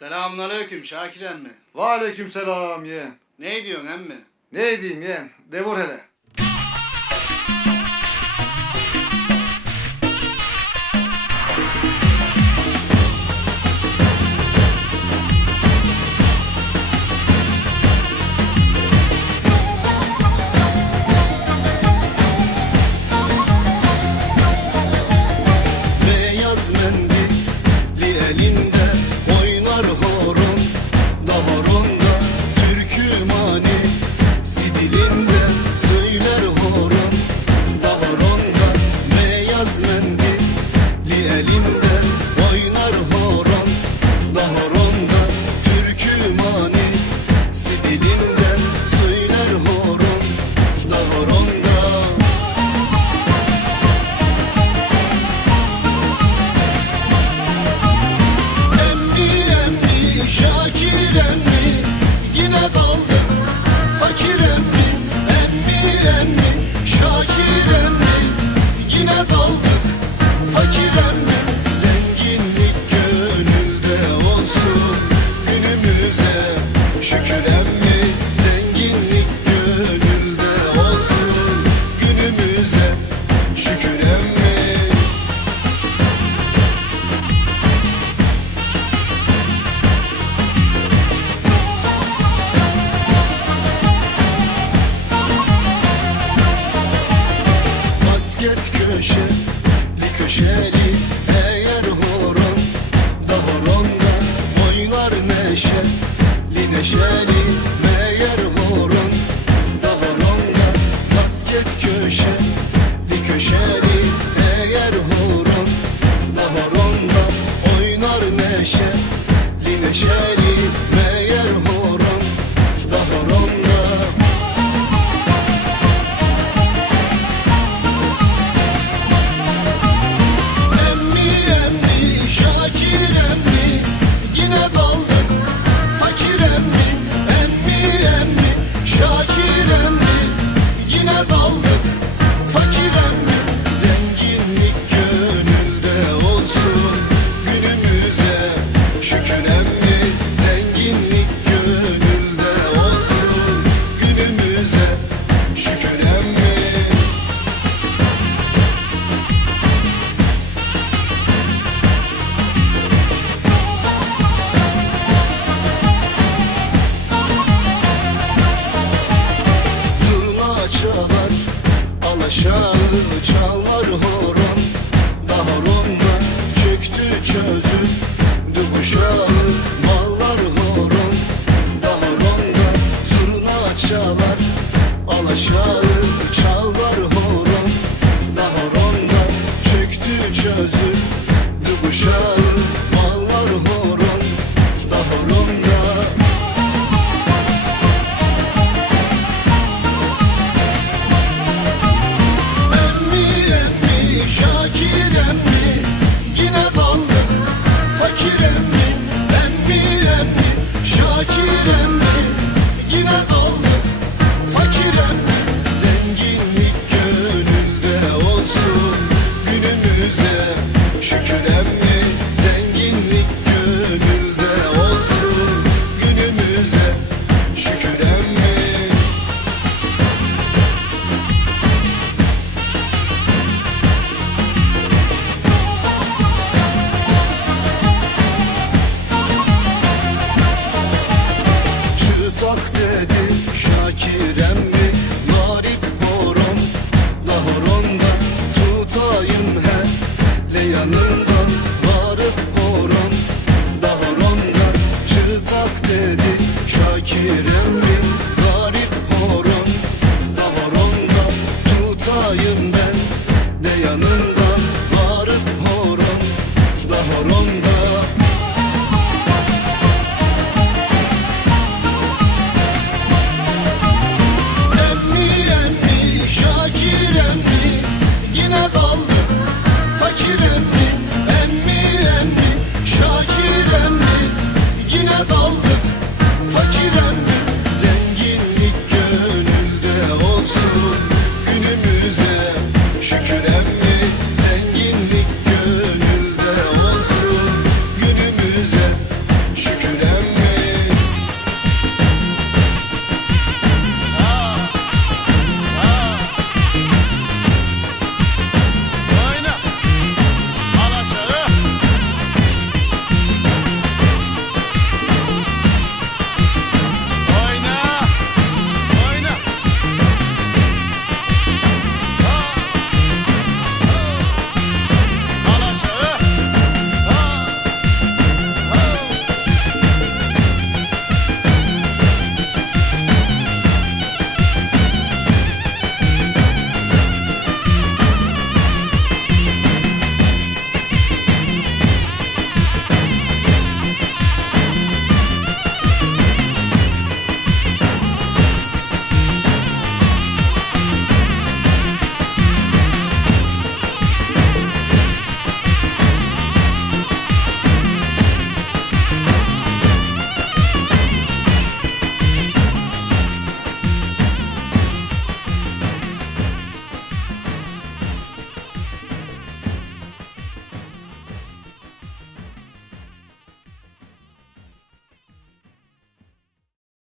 Selamünaleyküm Şakir emmi. Aleyküm selam yeğen. Ne diyorsun emmi? Ne edeyim yeğen? Devur hele. Mission. daldı